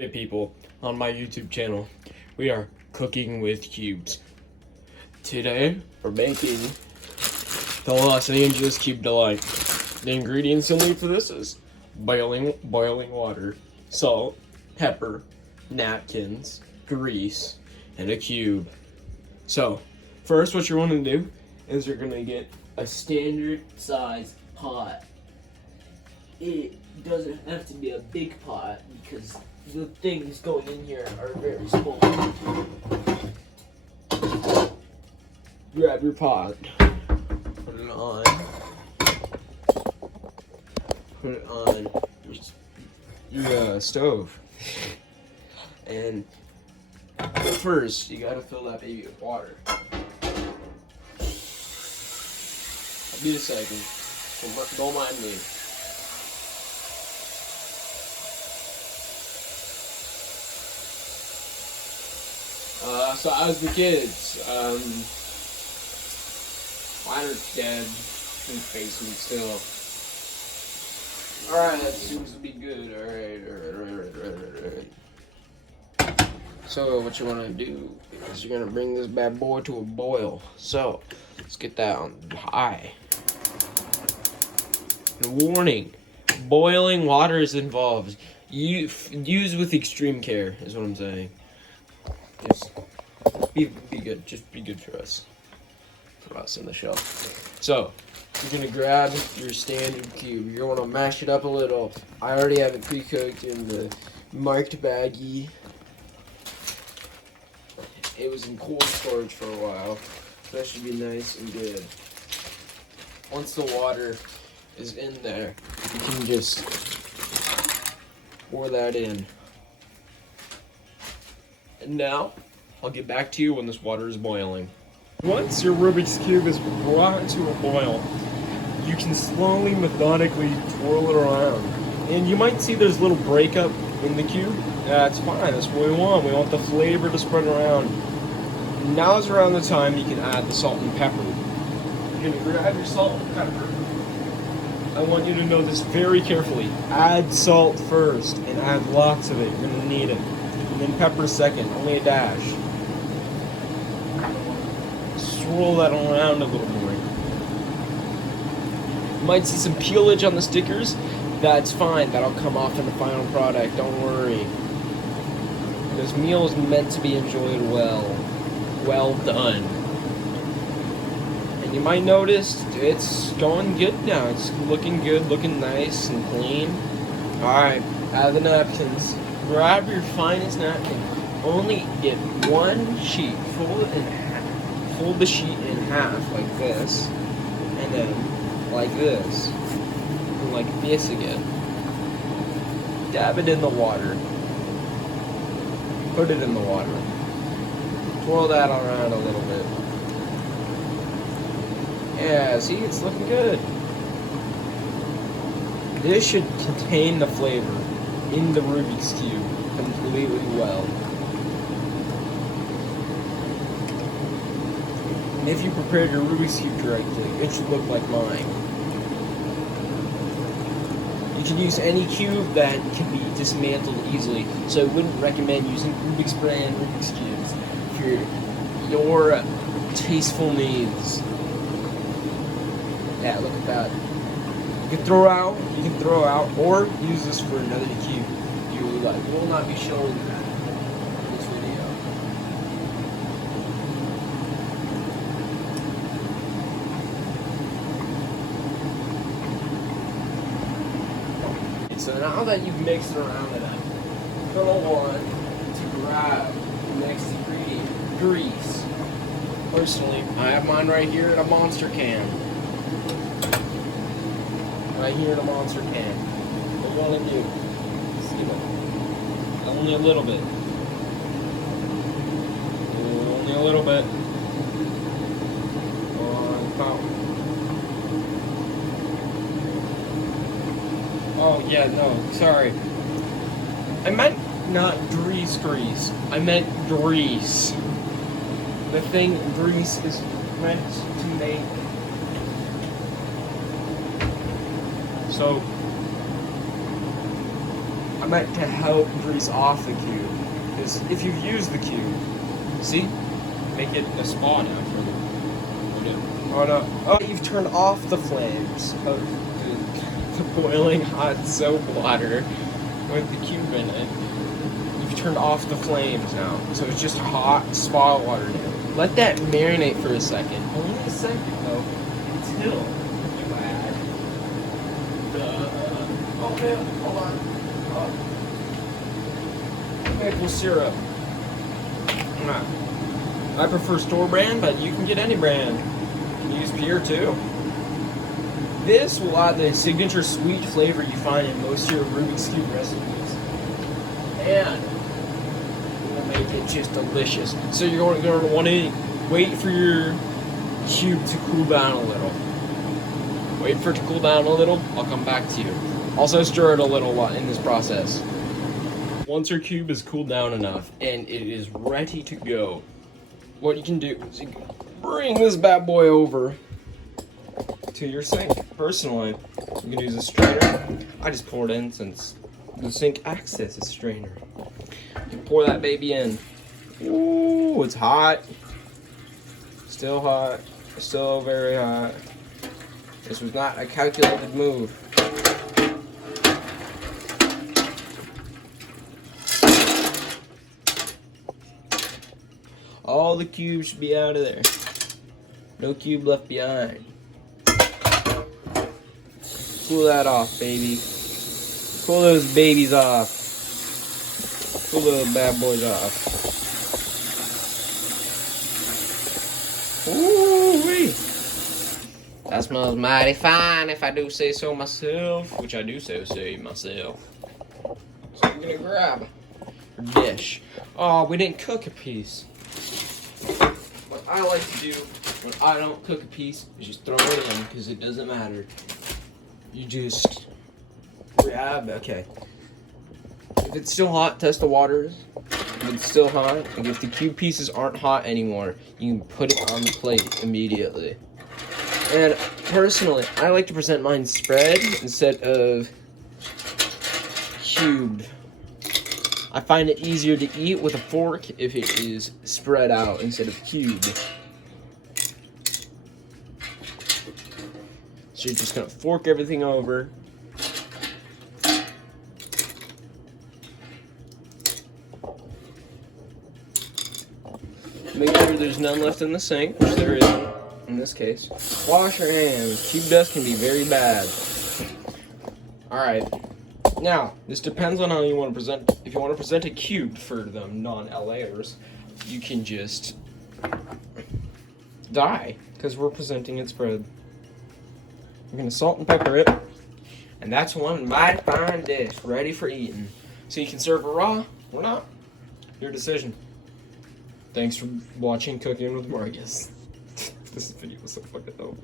Hey people, on my YouTube channel, we are cooking with cubes. Today, we're making the Los Angeles Cube Delight. The ingredients you'll need for this is boiling water, salt, pepper, napkins, grease, and a cube. So, first what you're going to do is you're going to get a standard size pot. It doesn't have to be a big pot because the things going in here are very small. Grab your pot, put it on your stove, and first you gotta fill that baby with water. I'll be a second. Don't mind me. So as the kids, mine are dead in the basement still. Alright, that seems to be good. Alright. So what you want to do is you're going to bring this bad boy to a boil. So, let's get that on high. And warning, boiling water is involved. Use with extreme care, is what I'm saying. Just be good. Just be good for us in the show. So you're gonna grab your standard cube. You're gonna mash it up a little. I already have it pre-cooked in the marked baggie. It was in cold storage for a while. That should be nice and good. Once the water is in there, you can just pour that in. And now, I'll get back to you when this water is boiling. Once your Rubik's Cube is brought to a boil, you can slowly, methodically twirl it around. And you might see there's a little breakup in the cube. That's fine, that's what we want. We want the flavor to spread around. Now's around the time you can add the salt and pepper. You're gonna grab your salt and pepper. I want you to know this very carefully. Add salt first and add lots of it. You're gonna need it. And then pepper second, only a dash. Swirl that around a little more. You might see some peelage on the stickers. That's fine, that'll come off in the final product, don't worry. This meal is meant to be enjoyed well. Well done. And you might notice it's going good now. It's looking good, looking nice and clean. Alright, add the napkins. Grab your finest napkin. Only get one sheet. Fold it in half. Fold the sheet in half like this, and then like this, and like this again. Dab it in the water. Put it in the water. Twirl that around a little bit. Yeah, see, it's looking good. This should contain the flavor in the Rubik's Cube completely well. And if you prepared your Rubik's Cube correctly, it should look like mine. You can use any cube that can be dismantled easily, so I wouldn't recommend using Rubik's brand Rubik's Cubes for your tasteful needs. Yeah, look at that. You can throw out, or use this for another cube you like. We'll not be showing that in this video. So now that you've mixed it around enough, you're gonna want to grab the next ingredient, grease. Personally, I have mine right here in a monster can. Right here in a monster can. What you want to do? See that? Only a little bit. Only a little bit. On the fountain. Oh yeah, no, sorry. I meant not grease. I meant grease. The thing grease is meant to make. So I'm meant to help grease off the cube. Because if you've used the cube, see? Make it a spa now for the. Oh no. Oh, you've turned off the flames of the boiling hot soap water with the cube in it. You've turned off the flames now. So it's just hot spa water now. Let that marinate for a second. Only a second though. Until you add oh man, hold on. Maple syrup. I prefer store brand, but you can get any brand. You can use pure too. This will add the signature sweet flavor you find in most of your Rubik's Cube recipes. And it will make it just delicious. So you're going to want to wait for your cube to cool down a little. Wait for it to cool down a little, I'll come back to you. Also stir it a little in this process. Once your cube is cooled down enough and it is ready to go, what you can do is you can bring this bad boy over to your sink. Personally, you can use a strainer. I just pour it in since the sink acts as a strainer. You pour that baby in. Ooh, it's hot. Still hot. Still very hot. This was not a calculated move. All the cubes should be out of there. No cube left behind. Cool that off, baby. Cool those babies off. Cool those bad boys off. Ooh-wee. That smells mighty fine if I do say so myself. Which I do say myself. So I'm gonna grab a dish. Oh, we didn't cook a piece. What I like to do when I don't cook a piece is just throw it in because it doesn't matter. You just grab, okay. If it's still hot, test the waters. If it's still hot, and if the cube pieces aren't hot anymore, you can put it on the plate immediately. And personally, I like to present mine spread instead of cubed. I find it easier to eat with a fork if it is spread out instead of cubed. So you're just gonna fork everything over. Make sure there's none left in the sink, which there isn't in this case. Wash your hands. Cube dust can be very bad. Alright. Now, this depends on how you want to present. If you want to present a cube for the non-LAers, you can just die, because we're presenting it spread. We're going to salt and pepper it, and that's one mighty fine dish, ready for eating. So you can serve it raw or not. Your decision. Thanks for watching Cooking with Marcus. This video was so fucking dope.